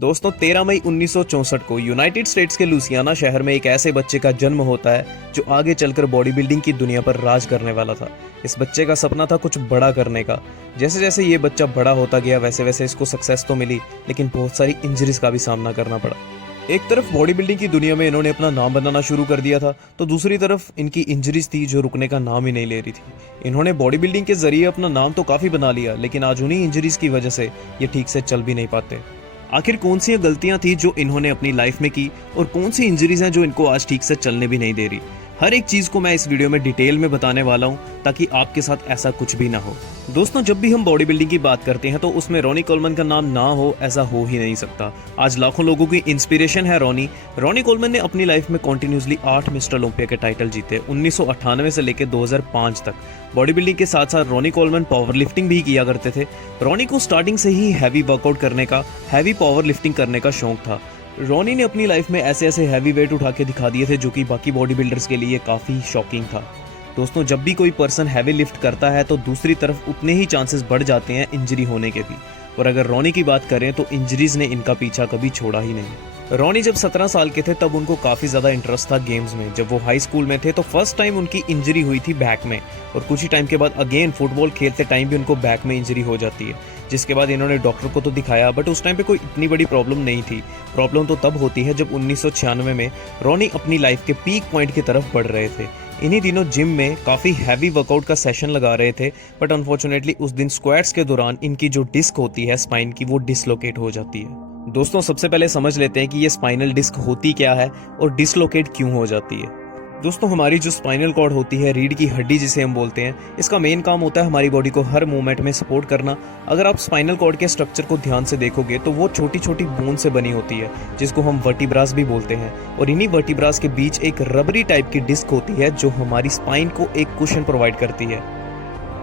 दोस्तों 13 मई 1964 को United states के लुसियाना शहर में एक ऐसे बच्चे का जन्म होता है जो आगे चलकर बॉडी बिल्डिंग की दुनिया पर राज करने वाला था। इस बच्चे का सपना था कुछ बड़ा करने का। जैसे जैसे ये बच्चा बड़ा होता गया वैसे वैसे इसको सक्सेस तो मिली, लेकिन बहुत सारी इंजरीज का भी सामना करना पड़ा। एक तरफ बॉडी बिल्डिंग की दुनिया में इन्होंने अपना नाम बनाना शुरू कर दिया था, तो दूसरी तरफ इनकी इंजरीज थी जो रुकने का नाम ही नहीं ले रही थी। इन्होंने बॉडी बिल्डिंग के जरिए अपना नाम तो काफी बना लिया, लेकिन आज उन्हीं इंजरीज की वजह से ये ठीक से चल भी नहीं पाते। आखिर कौन सी गलतियां थी जो इन्होंने अपनी लाइफ में की और कौन सी इंजरीज हैं जो इनको आज ठीक से चलने भी नहीं दे रही, हर एक चीज को मैं इस वीडियो में डिटेल में बताने वाला हूं ताकि आपके साथ ऐसा कुछ भी ना हो। दोस्तों जब भी हम बॉडी बिल्डिंग की बात करते हैं तो उसमें रॉनी कोलमन का नाम ना हो ऐसा हो ही नहीं सकता। आज लाखों लोगों की इंस्पिरेशन है रॉनी कोलमन ने अपनी लाइफ में कंटिन्यूसली 8 मिस्टर ओलंपिया के टाइटल जीते। 1998 से लेकर 2005 तक बॉडी बिल्डिंग के साथ साथ रॉनी कोलमन पावर लिफ्टिंग भी किया करते थे। रॉनी को स्टार्टिंग से ही हैवी वर्कआउट करने का, हैवी पावर लिफ्टिंग करने का शौक था। रॉनी ने अपनी लाइफ में ऐसे ऐसे हैवी वेट उठा के दिखा दिए थे जो कि बाकी बॉडी बिल्डर्स के लिए काफी शॉकिंग था। दोस्तों जब भी कोई पर्सन हैवी लिफ्ट करता है तो दूसरी तरफ उतने ही चांसेस बढ़ जाते हैं इंजरी होने के भी, और अगर रॉनी की बात करें तो इंजरीज ने इनका पीछा कभी छोड़ा ही नहीं। रॉनी जब 17 साल के थे तब उनको काफी ज्यादा इंटरेस्ट था गेम्स में। जब वो हाई स्कूल में थे तो फर्स्ट टाइम उनकी इंजरी हुई थी बैक में, और कुछ ही टाइम के बाद अगेन फुटबॉल खेलते टाइम भी उनको बैक में इंजरी हो जाती है, जिसके बाद इन्होंने डॉक्टर को तो दिखाया बट उस टाइम पे कोई इतनी बड़ी प्रॉब्लम नहीं थी। प्रॉब्लम तो तब होती है जब 1996 में रॉनी अपनी लाइफ के पीक पॉइंट की तरफ बढ़ रहे थे। इन्हीं दिनों जिम में काफी हैवी वर्कआउट का सेशन लगा रहे थे, बट अनफॉर्चुनेटली उस दिन स्क्वाट्स के दौरान इनकी जो डिस्क होती है स्पाइन की, वो डिसलोकेट हो जाती है। दोस्तों सबसे पहले समझ लेते हैं कि ये स्पाइनल डिस्क होती क्या है और डिसलोकेट क्यों हो जाती है। दोस्तों हमारी जो स्पाइनल कॉर्ड होती है, रीढ़ की हड्डी जिसे हम बोलते हैं, इसका मेन काम होता है हमारी बॉडी को हर मूवमेंट में सपोर्ट करना। अगर आप स्पाइनल कॉर्ड के स्ट्रक्चर को ध्यान से देखोगे तो वो छोटी छोटी बोन से बनी होती है जिसको हम वर्टिब्रास भी बोलते हैं, और इन्हीं वर्टिब्रास के बीच एक रबरी टाइप की डिस्क होती है जो हमारी स्पाइन को एक कुशन प्रोवाइड करती है।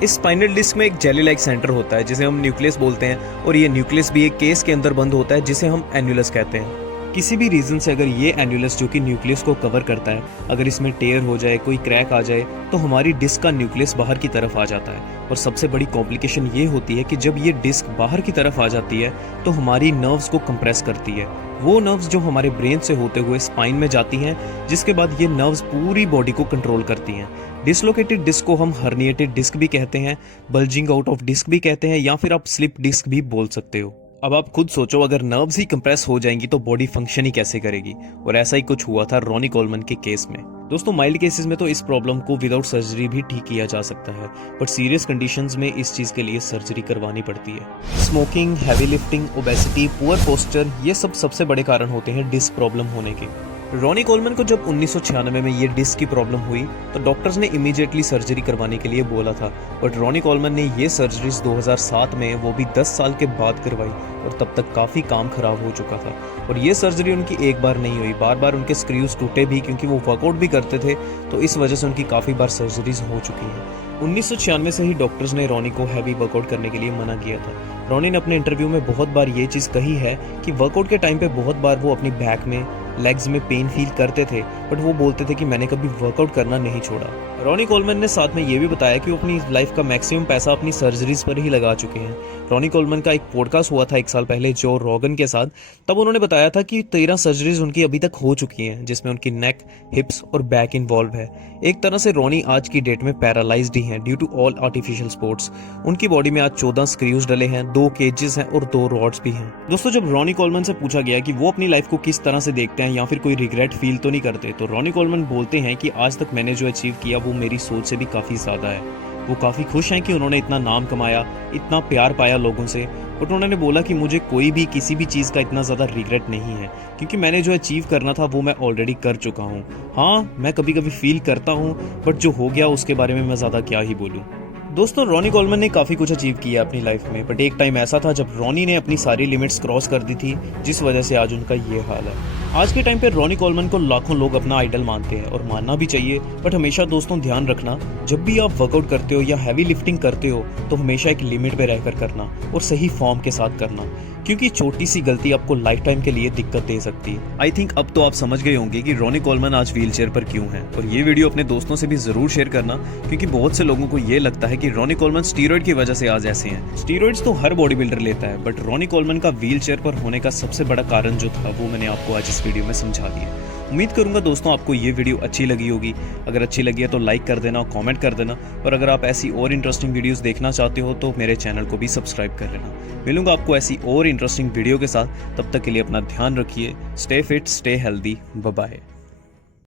इस स्पाइनल डिस्क में एक जेली लाइक सेंटर होता है जिसे हम न्यूक्लियस बोलते हैं, और ये न्यूक्लियस भी एक केस के अंदर बंद होता है जिसे हम एन्युलस कहते हैं। किसी भी रीजन से अगर ये एन्युलस जो कि न्यूक्लियस को कवर करता है, अगर इसमें टेयर हो जाए, कोई क्रैक आ जाए, तो हमारी डिस्क का न्यूक्लियस बाहर की तरफ आ जाता है। और सबसे बड़ी कॉम्प्लिकेशन ये होती है कि जब ये डिस्क बाहर की तरफ आ जाती है तो हमारी नर्व्स को कंप्रेस करती है। वो नर्व्स जो हमारे ब्रेन से होते हुए स्पाइन में जाती हैं, जिसके बाद ये नर्व्स पूरी बॉडी को कंट्रोल करती हैं। डिसलोकेटेड डिस्क को हम हर्निएटेड डिस्क भी कहते हैं, बल्जिंग आउट ऑफ डिस्क भी कहते हैं, या फिर आप स्लिप डिस्क भी बोल सकते हो। अब आप खुद सोचो, अगर नर्व्स ही कंप्रेस हो जाएंगी तो बॉडी फंक्शन ही कैसे करेगी, और ऐसा ही कुछ हुआ था रॉनी कोलमन के केस में। दोस्तों माइल्ड केसेस में तो इस प्रॉब्लम को विदाउट सर्जरी भी ठीक किया जा सकता है, बट सीरियस कंडीशंस में इस चीज के लिए सर्जरी करवानी पड़ती है। Smoking, heavy lifting, obesity, poor posture, ये सब सबसे बड़े कारण होते हैं डिस्क प्रॉब्लम होने के। रॉनी कोलमन को जब 1996 में ये डिस्क की प्रॉब्लम हुई तो डॉक्टर्स ने इमीडिएटली सर्जरी करवाने के लिए बोला था, बट रॉनी कोलमन ने ये सर्जरीज 2007 में, वो भी 10 साल के बाद करवाई, और तब तक काफ़ी काम खराब हो चुका था। और ये सर्जरी उनकी एक बार नहीं हुई, बार बार उनके स्क्रूज टूटे भी, क्योंकि वो वर्कआउट भी करते थे, तो इस वजह से उनकी काफ़ी बार सर्जरीज हो चुकी हैं। 1996 से ही डॉक्टर्स ने रॉनी को हैवी वर्कआउट करने के लिए मना किया था। रॉनी ने अपने इंटरव्यू में बहुत बार ये चीज़ कही है कि वर्कआउट के टाइम पे बहुत बार वो अपनी बैक में, लेग्स में पेन फील करते थे, बट वो बोलते थे कि मैंने कभी वर्कआउट करना नहीं छोड़ा। रॉनी कोलमन ने साथ में ये भी बताया कि वो अपनी लाइफ का मैक्सिमम पैसा अपनी सर्जरीज पर ही लगा चुके हैं। रॉनी कोलमन का एक पॉडकास्ट हुआ था 1 साल पहले जो रोगन के साथ, तब उन्होंने बताया था कि 13 सर्जरीज उनकी अभी तक हो चुकी हैं, जिसमें उनकी नेक, हिप्स और बैक इन्वॉल्व है। एक तरह से रॉनी आज की डेट में पैरालाइज्ड ही हैं due to all artificial sports. उनकी बॉडी में आज 14 स्क्रूज डले हैं, 2 केजेस हैं और 2 रॉड्स भी हैं। दोस्तों जब रॉनी कोलमन से पूछा गया कि वो अपनी लाइफ को किस तरह से देखते हैं या फिर कोई रिग्रेट फील तो नहीं करते, तो रॉनी कोलमन बोलते हैं कि आज तक मैंने जो अचीव किया वो मेरी सोच से भी काफ़ी ज़्यादा है। वो काफ़ी खुश हैं कि उन्होंने इतना नाम कमाया, इतना प्यार पाया लोगों से, बट उन्होंने बोला कि मुझे कोई भी किसी भी चीज़ का इतना ज़्यादा रिग्रेट नहीं है, क्योंकि मैंने जो अचीव करना था वो मैं ऑलरेडी कर चुका हूँ। हाँ मैं कभी कभी फील करता हूँ, बट जो हो गया उसके बारे में मैं ज़्यादा क्या ही बोलूँ। दोस्तों रॉनी कोलमन ने काफ़ी कुछ अचीव किया अपनी लाइफ में, बट एक टाइम ऐसा था जब रॉनी ने अपनी सारी लिमिट्स क्रॉस कर दी थी, जिस वजह से आज उनका ये हाल है। आज के टाइम पे रॉनी कोलमन को लाखों लोग अपना आइडल मानते हैं और मानना भी चाहिए, बट हमेशा दोस्तों ध्यान रखना, जब भी आप वर्कआउट करते हो या हैवी लिफ्टिंग करते हो तो हमेशा एक लिमिट पे रहकर करना और सही फॉर्म के साथ करना, क्योंकि छोटी सी गलती आपको लाइफ टाइम के लिए दिक्कत दे सकती है। आई थिंक अब तो आप समझ गए होंगे कि रॉनी कोलमन आज व्हीलचेयर पर क्यों है, और ये वीडियो अपने दोस्तों से भी जरूर शेयर करना, क्योंकि बहुत से लोगों को ये लगता है कि रॉनी कोलमन स्टीरॉयड की वजह से आज ऐसे हैं। स्टीरॉयड्स तो हर बॉडी बिल्डर लेता है, बट रॉनी कोलमन का व्हीलचेयर पर होने का सबसे बड़ा कारण जो था वो मैंने आपको आज इस वीडियो में समझा दिया। उम्मीद करूंगा दोस्तों आपको ये वीडियो अच्छी लगी होगी। अगर अच्छी लगी है तो लाइक कर देना और कमेंट कर देना, और अगर आप ऐसी और इंटरेस्टिंग वीडियोस देखना चाहते हो तो मेरे चैनल को भी सब्सक्राइब कर लेना। मिलूंगा आपको ऐसी और इंटरेस्टिंग वीडियो के साथ, तब तक के लिए अपना ध्यान रखिए। Stay fit, stay healthy, bye bye.